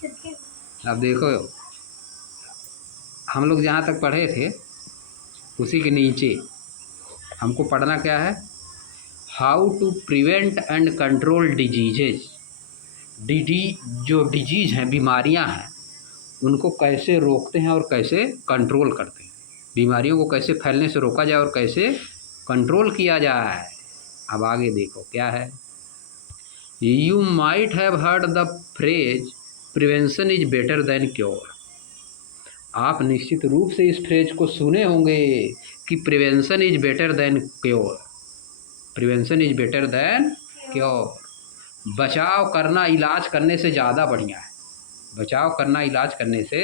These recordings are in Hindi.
अब देखो, हम लोग जहाँ तक पढ़े थे उसी के नीचे हमको पढ़ना क्या है, how to prevent and control diseases. जो डिजीज हैं, बीमारियां हैं, उनको कैसे रोकते हैं और कैसे कंट्रोल करते हैं, बीमारियों को कैसे फैलने से रोका जाए और कैसे कंट्रोल किया जाए। अब आगे देखो क्या है, you might have heard the phrase prevention is better than cure. आप निश्चित रूप से इस फ्रेज को सुने होंगे कि prevention is better than cure. Prevention is better than cure, बचाव करना इलाज करने से ज़्यादा बढ़िया है। बचाव करना इलाज करने से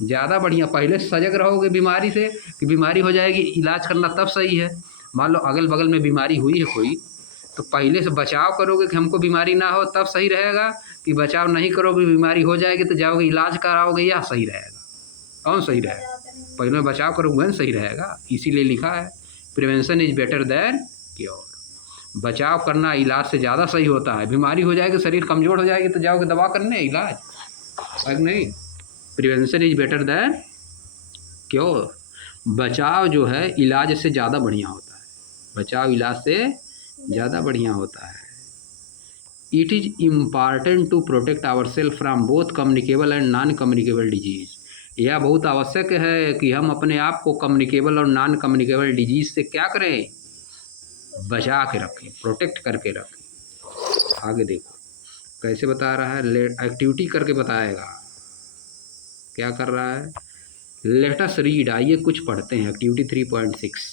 ज़्यादा बढ़िया। पहले सजग रहोगे बीमारी से कि बीमारी हो जाएगी, इलाज करना तब सही है। मान लो अगल बगल में बीमारी हुई है कोई, तो पहले से बचाव करोगे कि हमको बीमारी ना हो, तब सही रहेगा। कि बचाव नहीं करोगे, बीमारी हो जाएगी तो जाओगे इलाज कराओगे, या सही रहेगा? कौन सही रहेगा? पहले बचाव करोगे ना सही रहेगा। इसीलिए लिखा है prevention is better than cure. बचाव करना इलाज से ज़्यादा सही होता है। बीमारी हो जाएगी, शरीर कमज़ोर हो जाएगी, तो जाओगे दवा करने, इलाज है नहीं। Prevention is better than cure. बचाव जो है इलाज से ज़्यादा बढ़िया होता है। बचाव इलाज से ज़्यादा बढ़िया होता है। It is important to protect our self from both communicable and non communicable disease. यह बहुत आवश्यक है कि हम अपने आप को कम्युनिकेबल और नॉन कम्युनिकेबल डिजीज़ से क्या करें, बचा के रखें, प्रोटेक्ट करके रखें। आगे देखो कैसे बता रहा है, एक्टिविटी करके बताएगा। क्या कर रहा है, लेट अस रीड, आइए कुछ पढ़ते हैं। एक्टिविटी 3.6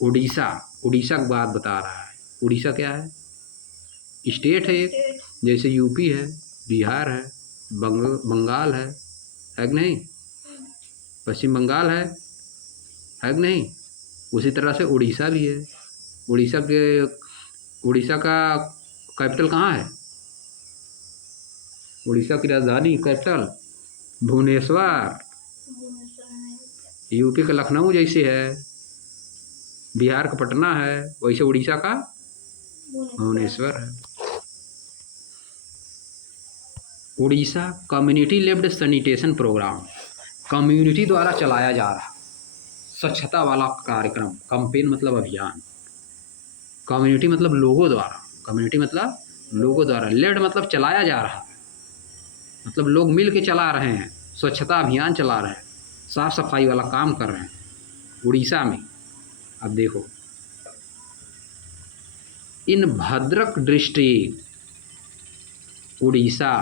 उड़ीसा। उड़ीसा की बात बता रहा है। उड़ीसा क्या है, स्टेट है एक, जैसे यूपी है, बिहार है, बंगाल है कि नहीं, पश्चिम बंगाल है कि नहीं, उसी तरह से उड़ीसा भी है। उड़ीसा का कैपिटल कहाँ है, उड़ीसा की राजधानी कैपिटल भुवनेश्वर। यूपी का लखनऊ जैसे है, बिहार का पटना है, वैसे उड़ीसा का भुवनेश्वर है। Orissa community led sanitation programme, community द्वारा चलाया जा रहा स्वच्छता वाला कार्यक्रम। कैंपेन मतलब अभियान, कम्युनिटी मतलब लोगों द्वारा, कम्युनिटी मतलब लोगों द्वारा, लेड मतलब चलाया जा रहा है, मतलब लोग मिल के चला रहे हैं, स्वच्छता अभियान चला रहे हैं, साफ सफाई वाला काम कर रहे हैं उड़ीसा में। अब देखो, इन भद्रक डिस्ट्रिक्ट, उड़ीसा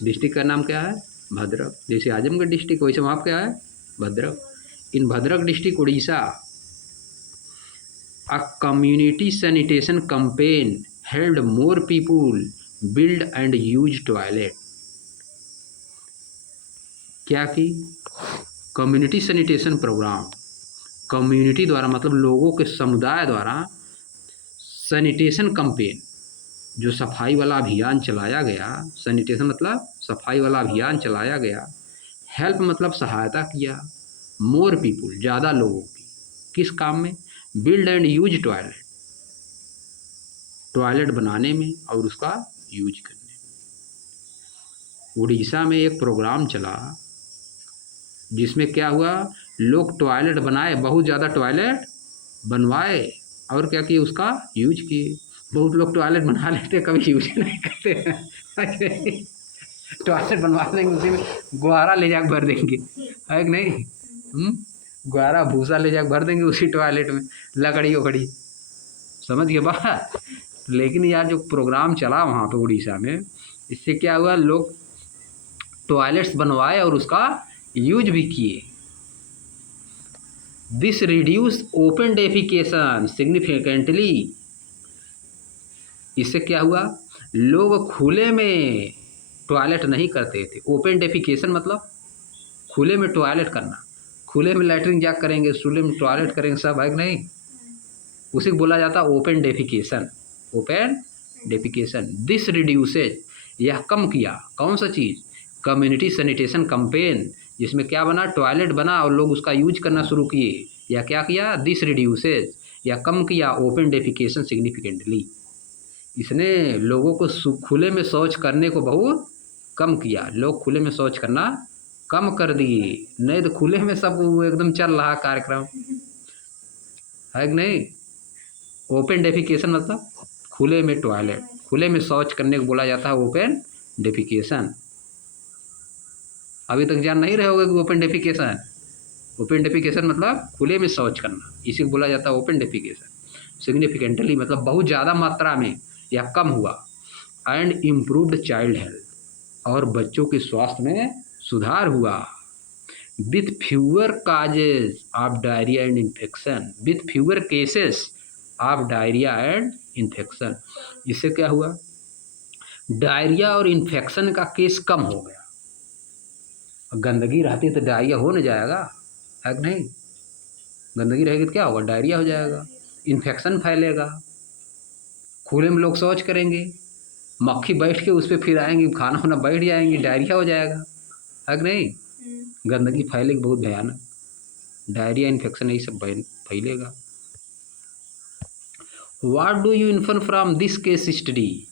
डिस्ट्रिक्ट का नाम क्या है, भद्रक। जैसे आजमगढ़ डिस्ट्रिक्ट वैसे वहाँ क्या है, Bhadrak. In Bhadrak district Orissa, a community sanitation campaign held more people build and use toilet. क्या की, कम्युनिटी सैनिटेशन प्रोग्राम, कम्युनिटी द्वारा मतलब लोगों के समुदाय द्वारा सैनिटेशन कैंपेन, जो सफाई वाला अभियान चलाया गया। सैनिटेशन मतलब सफाई वाला अभियान चलाया गया। हेल्प मतलब सहायता किया, मोर पीपुल ज़्यादा लोगों की, किस काम में, build and use toilet, toilet बनाने में और उसका यूज करने में। उड़ीसा में एक प्रोग्राम चला जिसमें क्या हुआ, लोग टॉयलेट बनाए, बहुत ज़्यादा टॉयलेट बनवाए और क्या किए, उसका यूज किए। बहुत लोग टॉयलेट बना लेते, कभी यूज नहीं करते हैं। टॉयलेट बनवा देंगे, उसी में गुब्बारा ले जाकर भर देंगे, है कि नहीं, गुब्बारा भूसा ले जाकर भर देंगे उसी टॉयलेट में, लकड़ी उकड़ी, समझ गए बात। लेकिन यार जो प्रोग्राम चला वहाँ पे उड़ीसा में, इससे क्या हुआ, लोग टॉयलेट्स बनवाए और उसका यूज भी किए। This reduce open defecation significantly. इससे क्या हुआ, लोग खुले में टॉयलेट नहीं करते थे। ओपन डेफिकेशन मतलब खुले में टॉयलेट करना, खुले में लैट्रिन जाग करेंगे, खुले में टॉयलेट करेंगे, सब है कि नहीं, उसी को बोला जाता open defecation. Open defecation, this reduces, यह कम किया, कौन सा चीज़, कम्युनिटी सैनिटेशन कैंपेन, जिसमें क्या बना, टॉयलेट बना और लोग उसका यूज करना शुरू किए। या क्या किया, दिस रिड्यूसेज, या कम किया, ओपन डेफिकेशन सिग्निफिकेंटली। इसने लोगों को खुले में शौच करने को बहुत कम किया, लोग खुले में शौच करना कम कर दिए, नहीं तो खुले में सब एकदम चल रहा कार्यक्रम है कि नहीं। ओपन डेफिकेशन मतलब खुले में टॉयलेट, खुले में शौच करने को बोला जाता है ओपन डेफिकेशन। अभी तक जान नहीं रहे होगे कि ओपन डेफिकेशन, ओपन डेफिकेशन मतलब खुले में शौच करना, इसी को बोला जाता है ओपन डेफिकेशन। सिग्निफिकेंटली मतलब बहुत ज़्यादा मात्रा में या कम हुआ। एंड इम्प्रूव्ड चाइल्ड हेल्थ, और बच्चों के स्वास्थ्य में सुधार हुआ। With fewer causes of diarrhoea and infection, with fewer cases of diarrhoea and infection. इससे क्या हुआ, डायरिया और इन्फेक्शन का केस कम हो गया। गंदगी रहती है तो डायरिया हो न जाएगा, है कि नहीं। गंदगी रहेगी तो क्या होगा, डायरिया हो जाएगा, इन्फेक्शन फैलेगा। खुले में लोग शौच करेंगे, मक्खी बैठ के उस पर फिर आएंगी, खाना वाना बैठ जाएंगी, डायरिया हो जाएगा, है कि नहीं। गंदगी फैलेगी बहुत भयानक, डायरिया इन्फेक्शन यही सब फैलेगा। What do you infer from this case study,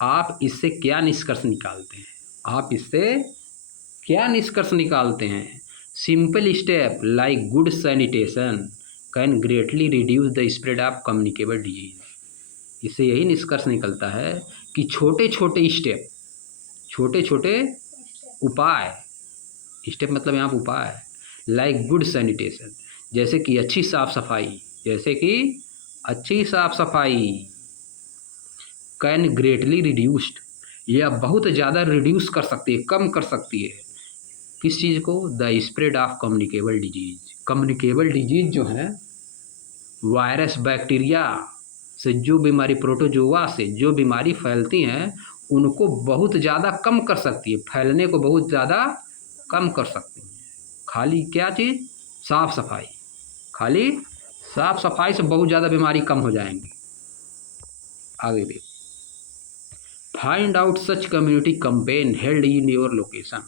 आप इससे क्या निष्कर्ष निकालते हैं, आप इससे क्या निष्कर्ष निकालते हैं। Simple step like good sanitation can greatly reduce the spread of communicable disease. इससे यही निष्कर्ष निकलता है कि छोटे छोटे स्टेप, छोटे छोटे उपाय, स्टेप मतलब यहाँ उपाय, लाइक गुड सैनिटेशन जैसे कि अच्छी साफ सफाई, जैसे कि अच्छी साफ सफाई, कैन ग्रेटली रिड्यूस्ड, यह बहुत ज़्यादा रिड्यूस कर सकती है, कम कर सकती है किस चीज़ को, the spread of communicable disease. Communicable disease जो है वायरस बैक्टीरिया से जो बीमारी, प्रोटोजोआ से जो बीमारी फैलती हैं उनको बहुत ज़्यादा कम कर सकती है, फैलने को बहुत ज़्यादा कम कर सकती है। खाली क्या चीज़, साफ सफाई, खाली साफ सफाई से बहुत ज़्यादा बीमारी कम हो जाएंगी। आगे देख, find out such community campaign held in your location.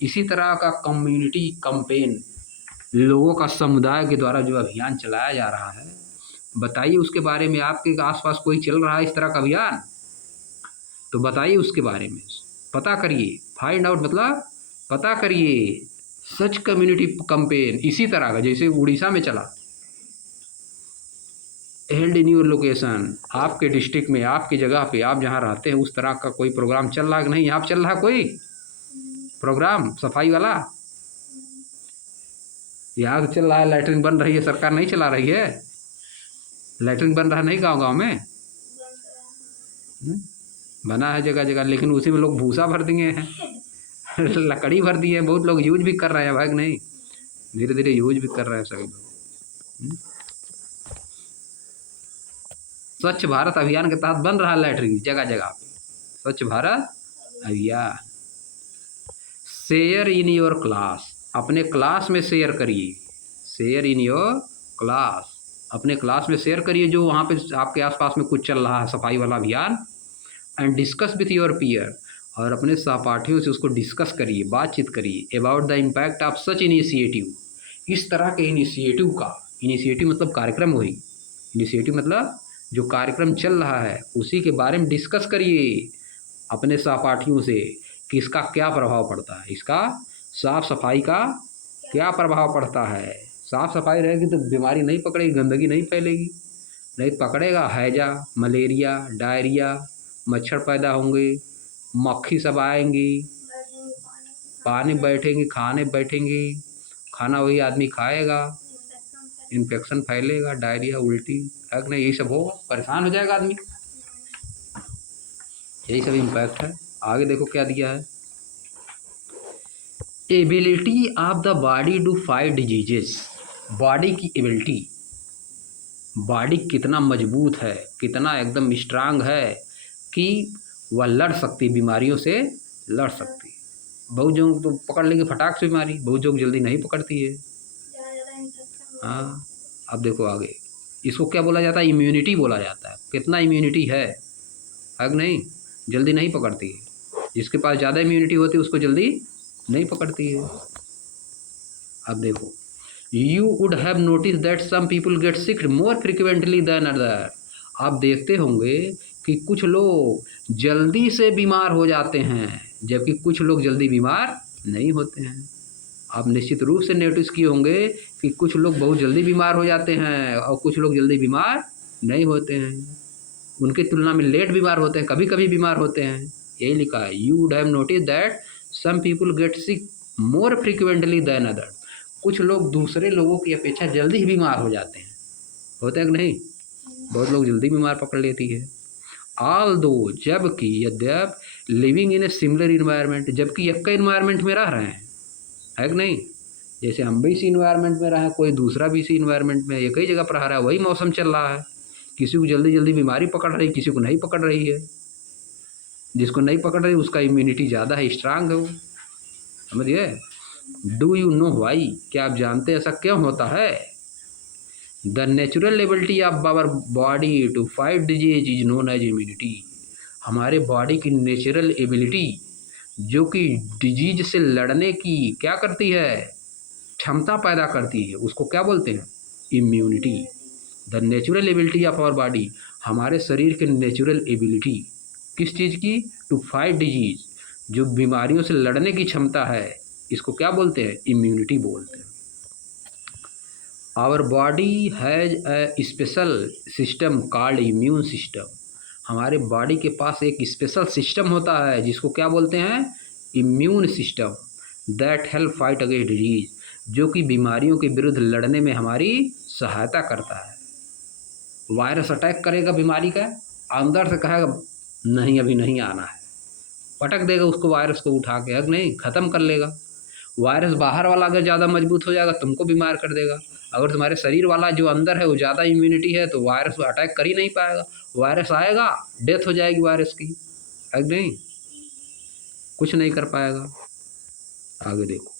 इसी तरह का कम्युनिटी कैंपेन, लोगों का समुदाय के द्वारा जो अभियान चलाया जा रहा है, बताइए उसके बारे में। आपके आसपास कोई चल रहा है इस तरह का अभियान तो बताइए उसके बारे में, पता करिए। फाइंड आउट मतलब पता करिए। सच कम्युनिटी कैंपेन, इसी तरह का जैसे उड़ीसा में चला, हेल्ड इन योर लोकेशन, आपके डिस्ट्रिक्ट में, आपकी जगह पे, आप जहाँ रहते हैं उस तरह का कोई प्रोग्राम चल रहा है कि नहीं। यहाँ चल रहा है कोई प्रोग्राम सफाई वाला, यहाँ तो चल रहा है, लैट्रिन बन रही है, सरकार नहीं चला रही है, लैट्रिन बन रहा नहीं गांव गांव में, बना है जगह जगह, लेकिन उसी में लोग भूसा भर दिए हैं लकड़ी भर दिए हैं। बहुत लोग यूज भी कर रहे हैं भाई, नहीं धीरे धीरे यूज भी कर रहे हैं सभी लोग। स्वच्छ भारत अभियान के तहत बन रहा है लैट्रिन जगह जगह पे, स्वच्छ भारत अभियान। शेयर इन योर क्लास, अपने क्लास में शेयर करिए, शेयर इन योर क्लास, अपने क्लास में शेयर करिए जो वहाँ पे आपके आसपास में कुछ चल रहा है सफाई वाला अभियान। And discuss with your peer, और अपने सहपाठियों से उसको डिस्कस करिए, बातचीत करिए। About the impact of such initiative, इस तरह के इनिशिएटिव का, इनिशिएटिव मतलब कार्यक्रम, वही इनिशिएटिव मतलब जो कार्यक्रम चल रहा है उसी के बारे में डिस्कस करिए अपने सहपाठियों से कि इसका क्या प्रभाव पड़ता है, इसका साफ सफाई का क्या प्रभाव पड़ता है। साफ सफाई रहेगी तो बीमारी नहीं पकड़ेगी, गंदगी नहीं फैलेगी, नहीं पकड़ेगा हैजा, मलेरिया, डायरिया, मच्छर पैदा होंगे, मक्खी सब आएंगी, पानी बैठेंगी, खाने बैठेंगी, खाना वही आदमी खाएगा, इन्फेक्शन फैलेगा, डायरिया, उल्टी, है कि नहीं, यही सब होगा, परेशान हो जाएगा आदमी। यही सब इम्पैक्ट है। आगे देखो क्या दिया है, ability of the body to fight diseases. Body की एबिलिटी, बॉडी कितना मजबूत है, कितना एकदम स्ट्रांग है कि वह लड़ सकती, बीमारियों से लड़ सकती। बहुत लोग तो पकड़ लेंगे फटाक से बीमारी, बहुत लोग जल्दी नहीं पकड़ती है। हाँ, अब देखो आगे, इसको क्या बोला जाता है, इम्यूनिटी बोला जाता है। कितना इम्यूनिटी है कि नहीं, जल्दी नहीं पकड़ती है। जिसके पास ज़्यादा इम्यूनिटी होती है उसको जल्दी नहीं पकड़ती है। अब देखो, you would have notice that some people get sick more frequently than other. आप देखते होंगे कि कुछ लोग जल्दी से बीमार हो जाते हैं, जबकि कुछ लोग जल्दी बीमार नहीं होते हैं। आप निश्चित रूप से नोटिस किए होंगे कि कुछ लोग बहुत जल्दी बीमार हो जाते हैं और कुछ लोग जल्दी बीमार नहीं होते हैं। उनकी तुलना में लेट बीमार होते हैं, कभी कभी बीमार होते हैं। यही लिखा है, you would have notice that some people get sick more frequently then other. कुछ लोग दूसरे लोगों की अपेक्षा जल्दी ही बीमार हो जाते हैं, होते हैं कि नहीं? बहुत लोग जल्दी बीमार पकड़ लेती है। ऑल दो, जबकि यद्यप living in a similar environment, जबकि एक इन्वायरमेंट में रह रहे हैं, है कि नहीं? जैसे हम भी इसी इन्वायरमेंट में रहे हैं, कोई दूसरा भी इसी इन्वायरमेंट में एक ही जगह पर रह रहा है, वही मौसम चल रहा है। किसी को जल्दी जल्दी बीमारी पकड़ रही, किसी को नहीं पकड़ रही है। जिसको नहीं पकड़ रही उसका इम्यूनिटी ज़्यादा है, स्ट्रांग है वो, समझिए। डू यू नो वाई, क्या आप जानते हैं ऐसा क्यों होता है? The natural ability of our body to fight disease is known as immunity. हमारे बॉडी की नेचुरल एबिलिटी जो कि डिजीज से लड़ने की क्या करती है, क्षमता पैदा करती है, उसको क्या बोलते हैं? Immunity. The natural ability of our body, हमारे शरीर के नेचुरल एबिलिटी किस चीज़ की? टू फाइट डिजीज, जो बीमारियों से लड़ने की क्षमता है, इसको क्या बोलते हैं? इम्यूनिटी बोलते हैं। Our body has a special system called immune system. हमारे बॉडी के पास एक स्पेशल सिस्टम होता है जिसको क्या बोलते हैं? Immune system. That help fight against disease, जो कि बीमारियों के विरुद्ध लड़ने में हमारी सहायता करता है। वायरस अटैक करेगा बीमारी का, अंदर से कहेगा नहीं अभी नहीं आना है, पटक देगा उसको, वायरस को उठा के, अगर नहीं ख़त्म कर लेगा। वायरस बाहर वाला अगर ज़्यादा मजबूत हो जाएगा तुमको बीमार कर देगा। अगर तुम्हारे शरीर वाला जो अंदर है वो ज़्यादा इम्यूनिटी है तो वायरस अटैक कर ही नहीं पाएगा। वायरस आएगा, डेथ हो जाएगी वायरस की, है नहीं, कुछ नहीं कर पाएगा। आगे देखो,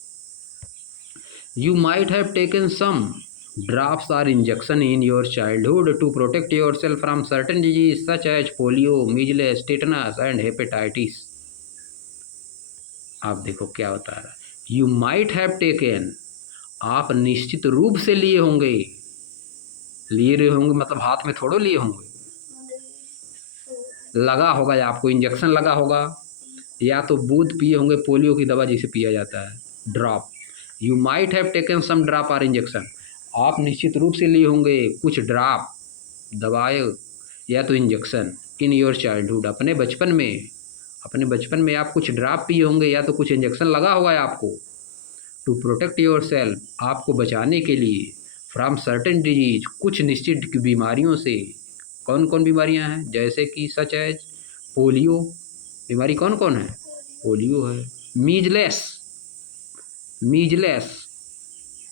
you might have taken some drops or injection in your childhood to protect your self from certain disease such as polio, measles, tetanus and hepatitis. आप देखो क्या बता रहा है, यू माइट हैव टेकन, आप निश्चित रूप से लिए होंगे, लिए रहे होंगे मतलब हाथ में थोड़ो लिए होंगे, लगा होगा या आपको इंजेक्शन लगा होगा, या तो बूंद पिए होंगे, पोलियो की दवा जिसे पिया जाता है, drop. You might have taken some drop or injection, आप निश्चित रूप से लिए होंगे कुछ ड्रॉप दवाएं या तो इंजेक्शन इन योर चाइल्डहुड, अपने बचपन में आप कुछ ड्रॉप पिए होंगे या तो कुछ इंजेक्शन लगा होगा आपको। टू प्रोटेक्ट योर सेल्फ, आपको बचाने के लिए, फ्रॉम सर्टेन डिजीज, कुछ निश्चित बीमारियों से। कौन कौन बीमारियां हैं? जैसे कि सच एज पोलियो, बीमारी कौन कौन है? पोलियो है। मीजलेस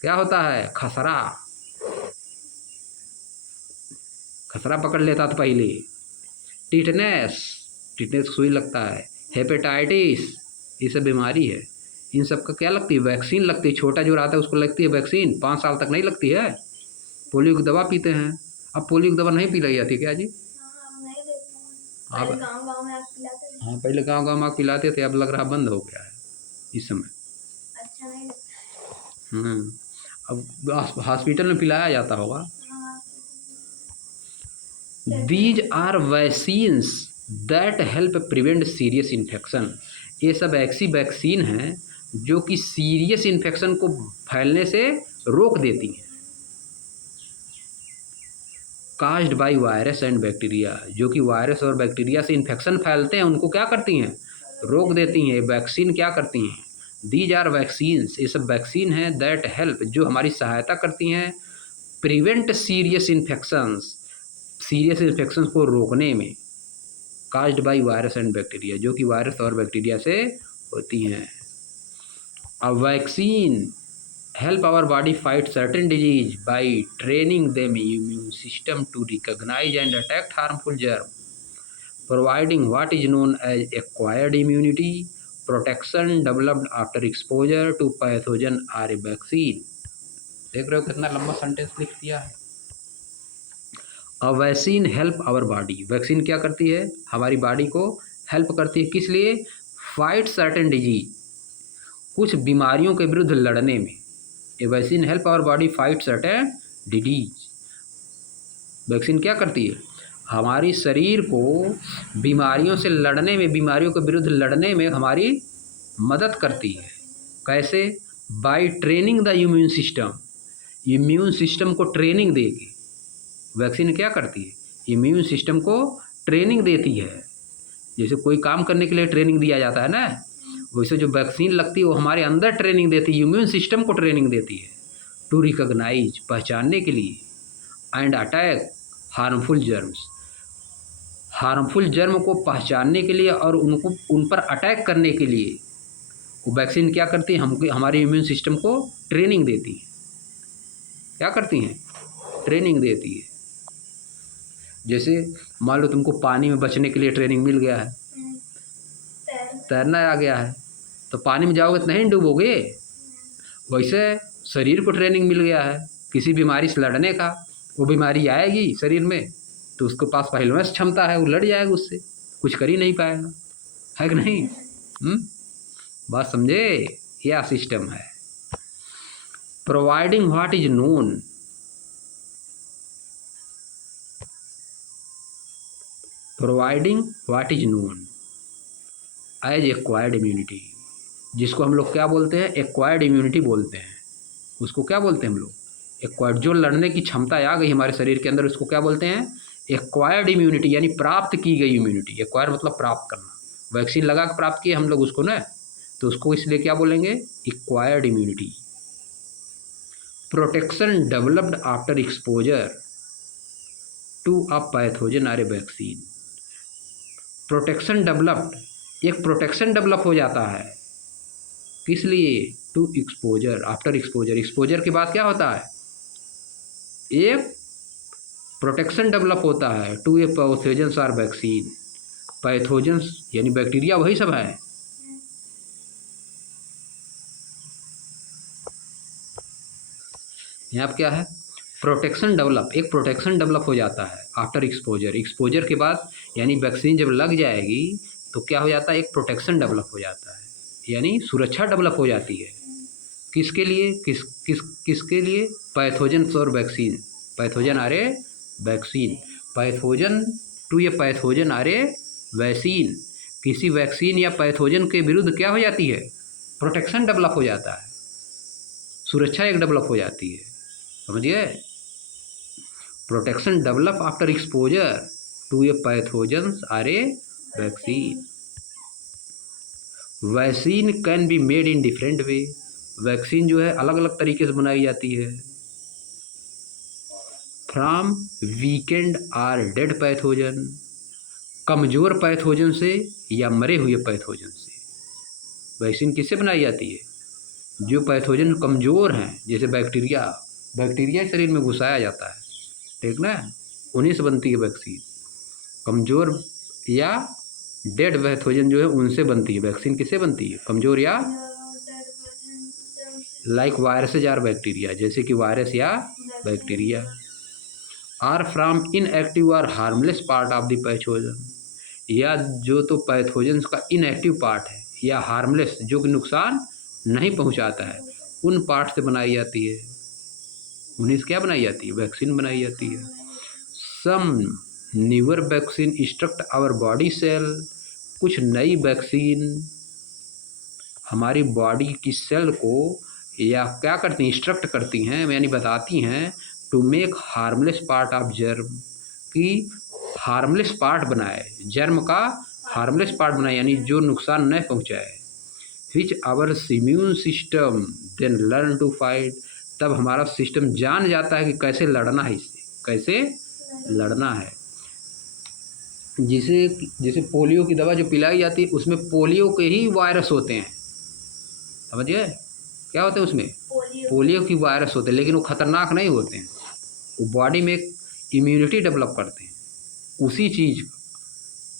क्या होता है? खसरा पकड़ लेता था पहले। टिटनेस सुई लगता है। हेपेटाइटिस, ये सब बीमारी है। इन सब का क्या लगती है? वैक्सीन लगती है। छोटा जो रहता है उसको लगती है वैक्सीन, 5 साल तक नहीं लगती है। पोलियो की दवा पीते हैं। अब पोलियो की दवा नहीं पी लाई जाती क्या जी? हाँ, पहले गाँव में पिलाते थे, अब लग रहा बंद हो गया है इस समय। अच्छा नहीं, अब हॉस्पिटल में पिलाया जाता होगा। These are vaccines that help prevent serious infection, ये सब ऐसी वैक्सीन हैं जो कि सीरियस इन्फेक्शन को फैलने से रोक देती हैं। Caused by virus and bacteria, जो कि वायरस और बैक्टीरिया से इन्फेक्शन फैलते हैं उनको क्या करती हैं? रोक देती हैं। वैक्सीन क्या करती हैं? दीज आर वैक्सीन्स, ये सब वैक्सीन हैं दैट हेल्प, जो हमारी सहायता करती हैं, प्रिवेंट सीरियस इन्फेक्शन को रोकने में। Caused by virus and bacteria, जो कि वायरस और बैक्टीरिया से होती हैं। A vaccine help our body fight certain disease by training them immune system to recognize and attack harmful germs, providing what is known as acquired immunity, protection developed after exposure to pathogen or a vaccine। देख रहे हो कितना लंबा सेंटेंस लिख दिया है। A vaccine help our body, vaccine क्या करती है? हमारी बॉडी को हेल्प करती है, किस लिए? फाइट सर्टेन डिजीज, कुछ बीमारियों के विरुद्ध लड़ने में। A vaccine help our body fight certain disease, vaccine क्या करती है? हमारी शरीर को बीमारियों से लड़ने में, बीमारियों के विरुद्ध लड़ने में हमारी मदद करती है। कैसे? By training the immune system. Immune system को ट्रेनिंग देगी। वैक्सीन क्या करती है? इम्यून सिस्टम को ट्रेनिंग देती है। जैसे कोई काम करने के लिए ट्रेनिंग दिया जाता है ना, वैसे जो वैक्सीन लगती है वो हमारे अंदर ट्रेनिंग देती है, इम्यून सिस्टम को ट्रेनिंग देती है टू रिकॉग्नाइज, पहचानने के लिए, and attack harmful germs, harmful germ को पहचानने के लिए और उनको उन पर अटैक करने के लिए वो वैक्सीन क्या करती है? हमको, हमारे इम्यून सिस्टम को ट्रेनिंग देती है। क्या करती हैं? ट्रेनिंग देती है। जैसे मान लो तुमको पानी में बचने के लिए ट्रेनिंग मिल गया है, तैरना आ गया है, तो पानी में जाओगे तो नहीं डूबोगे। वैसे शरीर को ट्रेनिंग मिल गया है किसी बीमारी से लड़ने का। वो बीमारी आएगी शरीर में तो उसके पास पहलवान क्षमता है, वो लड़ जाएगा, उससे कुछ कर ही नहीं पाएगा, है कि नहीं? बात समझे? यह सिस्टम है। Providing what is known, providing what is known as acquired immunity, जिसको हम लोग क्या बोलते हैं? एक्वायर्ड इम्यूनिटी बोलते हैं। उसको क्या बोलते हैं हम लोग? एक्वायर्ड। जो लड़ने की क्षमता आ गई हमारे शरीर के अंदर, उसको क्या बोलते हैं? एक्वायर्ड इम्यूनिटी, यानी प्राप्त की गई इम्यूनिटी। एक्वायर मतलब प्राप्त करना। वैक्सीन लगा के प्राप्त किए हम लोग उसको ना, तो उसको इसलिए क्या बोलेंगे? Acquired immunity. Protection developed after exposure to a pathogen or a vaccine. Protection developed, एक प्रोटेक्शन डेवलप हो जाता है, किस लिए? To exposure, after exposure. Exposure के बाद क्या होता है? एक प्रोटेक्शन डेवलप होता है to a pathogens or vaccine. Pathogens यानी बैक्टीरिया वही सब है। यहाँ क्या है? प्रोटेक्शन डेवलप, एक प्रोटेक्शन डेवलप हो जाता है आफ्टर एक्सपोजर। एक्सपोजर के बाद यानी वैक्सीन जब लग जाएगी तो क्या हो जाता है? एक प्रोटेक्शन डेवलप हो जाता है, यानी सुरक्षा डेवलप हो जाती है। किसके लिए? किसके लिए? पैथोजन और vaccine. Pathogen or vaccine. Pathogen to a pathogen or vaccine. किसी वैक्सीन या पैथोजन के विरुद्ध क्या हो जाती है? प्रोटेक्शन डेवलप हो जाता है, सुरक्षा एक डेवलप हो जाती है। समझिए? Protection develop after exposure to a pathogen or a vaccine. Vaccine can be made in different way. Vaccine जो है अलग अलग तरीके से बनाई जाती है। From weakened or dead pathogen, कमज़ोर पैथोजन से या मरे हुए पैथोजन से। वैक्सीन किससे बनाई जाती है? जो पैथोजन कमज़ोर हैं, जैसे बैक्टीरिया, बैक्टीरिया शरीर में घुसाया जाता है, ठीक ना, उन्हीं से बनती है वैक्सीन। कमज़ोर या डेड पैथोजन जो है उनसे बनती है वैक्सीन। किससे बनती है? कमज़ोर या लाइक वायरसेज आर बैक्टीरिया, जैसे कि वायरस या बैक्टीरिया। आर फ्रॉम इनएक्टिव और harmless part of the pathogen, या जो तो पैथोजन का इनएक्टिव पार्ट है या हार्मलेस जो कि नुकसान नहीं पहुंचाता है, उन पार्ट से बनाई जाती है। उन्हीं से क्या बनाई जाती है? वैक्सीन बनाई जाती है। Some newer vaccine instruct our body cell, कुछ नई वैक्सीन हमारी बॉडी की सेल को या क्या करती हैं? इंस्ट्रक्ट करती हैं, यानी बताती हैं to make harmless part of germ, कि हार्मलेस पार्ट बनाए, जर्म का हार्मलेस पार्ट बनाए, यानी जो नुकसान न पहुंचाए। Which our immune system then learn to fight, तब हमारा सिस्टम जान जाता है कि कैसे लड़ना है, इससे कैसे लड़ना है। जैसे पोलियो की दवा जो पिलाई जाती है उसमें पोलियो के ही वायरस होते हैं, समझिए? क्या होते हैं उसमें? पोलियो की वायरस होते हैं, लेकिन वो खतरनाक नहीं होते हैं। वो बॉडी में एक इम्यूनिटी डेवलप करते हैं उसी चीज़ का।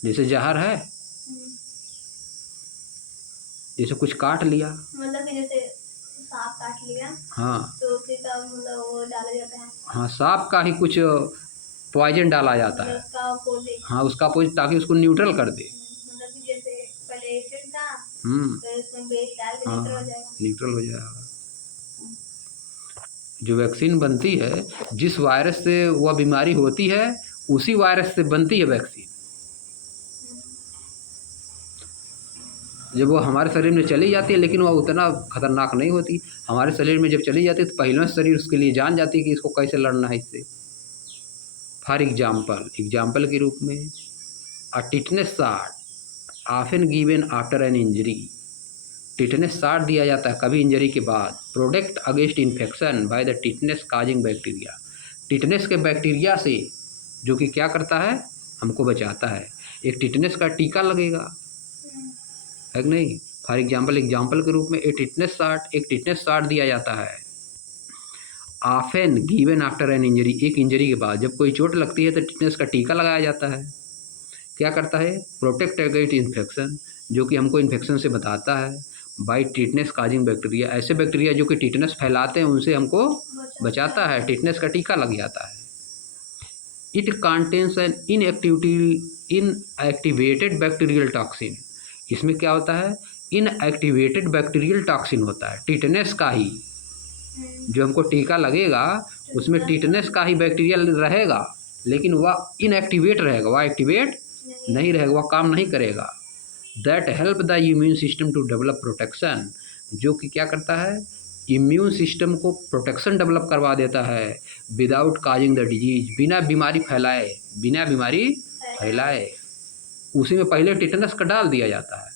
जैसे जहर है, जैसे कुछ काट लिया, मतलब कि जैसे सांप काट लिया, हाँ, तो फिर तब मतलब वो डाला जाता है। हाँ, सांप का ही कुछ पॉइजन डाला जाता है, हाँ, उसका पॉइजन, ताकि उसको न्यूट्रल कर दे। मतलब कि जैसे पहले एसिड था, तो इसमें बेस डाल के हाँ, न्यूट्रल हो जाएगा। न्यूट्रल हो जाएगा। जो वैक्सीन बनती है, जिस वायरस से वह बीमारी होती है उसी वायरस से बनती है वैक्सीन। जब वो हमारे शरीर में चली जाती है, लेकिन वो उतना खतरनाक नहीं होती। हमारे शरीर में जब चली जाती है तो पहले शरीर उसके लिए जान जाती है कि इसको कैसे लड़ना है इससे। फॉर एग्जाम्पल के रूप में a tetanus shot often given after an injury. Tetanus shot दिया जाता है कभी इंजरी के बाद। Protect against infection by the tetanus causing bacteria. Tetanus के बैक्टीरिया से जो कि क्या करता है, हमको बचाता है। एक टिटनेस का टीका लगेगा, है कि नहीं। फॉर एग्जाम्पल के रूप में एक टिटनेस शॉट दिया जाता है often given after an injury. एक इंजरी के बाद जब कोई चोट लगती है तो टिटनेस का टीका लगाया जाता है। क्या करता है, प्रोटेक्ट अगेंस्ट इन्फेक्शन, जो कि हमको इन्फेक्शन से बताता है। बाई टिटनेस काजिंग बैक्टीरिया, ऐसे बैक्टीरिया जो कि टिटनेस फैलाते हैं उनसे हमको बचाता है। टिटनेस का टीका लग जाता है। It contains an inactivated bacterial toxin. इसमें क्या होता है, इनएक्टिवेटेड बैक्टीरियल टॉक्सिन होता है। टिटनेस का ही जो हमको टीका लगेगा उसमें टिटनेस का ही बैक्टीरिया रहेगा, लेकिन वह इनएक्टिवेट रहेगा, वह एक्टिवेट नहीं रहेगा, वह काम नहीं करेगा। That help the immune system to develop protection, जो कि क्या करता है, इम्यून सिस्टम को प्रोटेक्शन डेवलप करवा देता है। विदाउट काजिंग द डिजीज, बिना बीमारी फैलाए उसी में पहले टिटनस का डाल दिया जाता है।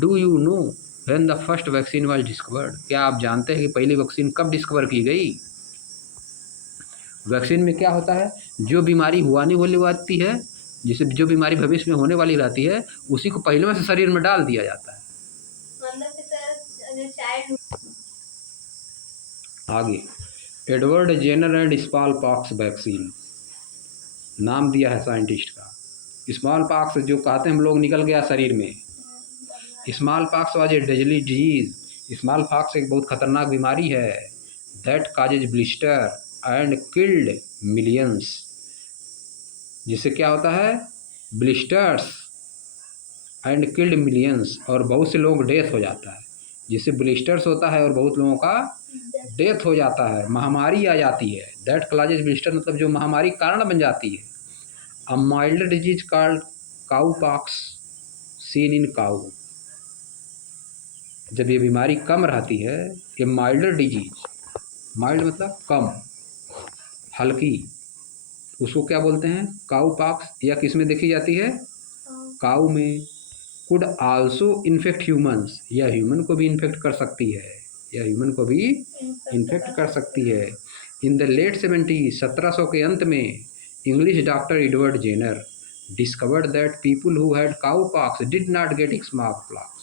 Do you know when the first vaccine was discovered. क्या आप जानते हैं कि पहली वैक्सीन कब डिस्कवर की गई। वैक्सीन में क्या होता है, जो बीमारी हुआ नहीं होने वाली है, जिसे जो बीमारी भविष्य में होने वाली रहती है उसी को पहले में से शरीर में डाल दिया जाता है। आगे Edward Jenner and smallpox vaccine, नाम दिया है साइंटिस्ट का। स्मॉल पॉक्स जो कहते हैं हम लोग निकल गया शरीर में। Small pox was a deadly disease. Small pox एक बहुत खतरनाक बीमारी है। That causes blister and killed millions. जिससे क्या होता है, ब्लिस्टर्स एंड किल्ड मिलियंस, और बहुत से लोग डेथ हो जाता है। जिससे ब्लिस्टर्स होता है और बहुत लोगों का डेथ हो जाता है, महामारी आ जाती है। दैट काजेज ब्लिस्टर मतलब जो महामारी कारण बन जाती है। A mild disease called cow pox seen in cow. जब ये बीमारी कम रहती है, ये माइल्डर डिजीज, माइल्ड मतलब कम, हल्की, उसको क्या बोलते हैं, काउ पॉक्स, या किस में देखी जाती है, काउ में। कुड आल्सो इन्फेक्ट ह्यूमंस, या ह्यूमन को भी इन्फेक्ट कर सकती है, इन द लेट 1700 के अंत में English doctor Edward Jenner discovered that people who had cowpox did not get smallpox.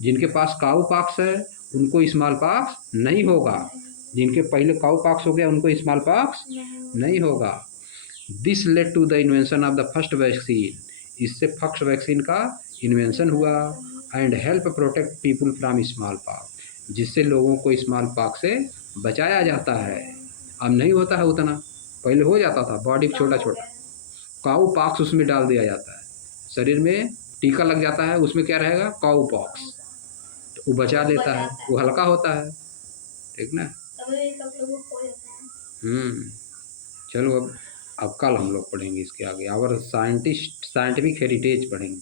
जिनके पास काउ पॉक्स है उनको स्मॉल पॉक्स नहीं होगा। जिनके पहले काउ पॉक्स हो गया उनको स्मॉल पॉक्स नहीं होगा। This led to the invention of the first vaccine. इससे फर्स्ट वैक्सीन का इन्वेंशन हुआ। And help protect people from smallpox, जिससे लोगों को स्मॉल पॉक्स से बचाया जाता है। अब नहीं होता है उतना, पहले हो जाता था, बॉडी छोटा छोटा। काउ पॉक्स उसमें डाल दिया जाता है, शरीर में टीका लग जाता है, उसमें क्या रहेगा, काउ पॉक्स, तो वो बचा लेता है, वो हल्का होता है, ठीक ना। चलो अब कल हम लोग पढ़ेंगे इसके आगे, और साइंटिफिक हेरिटेज पढ़ेंगे।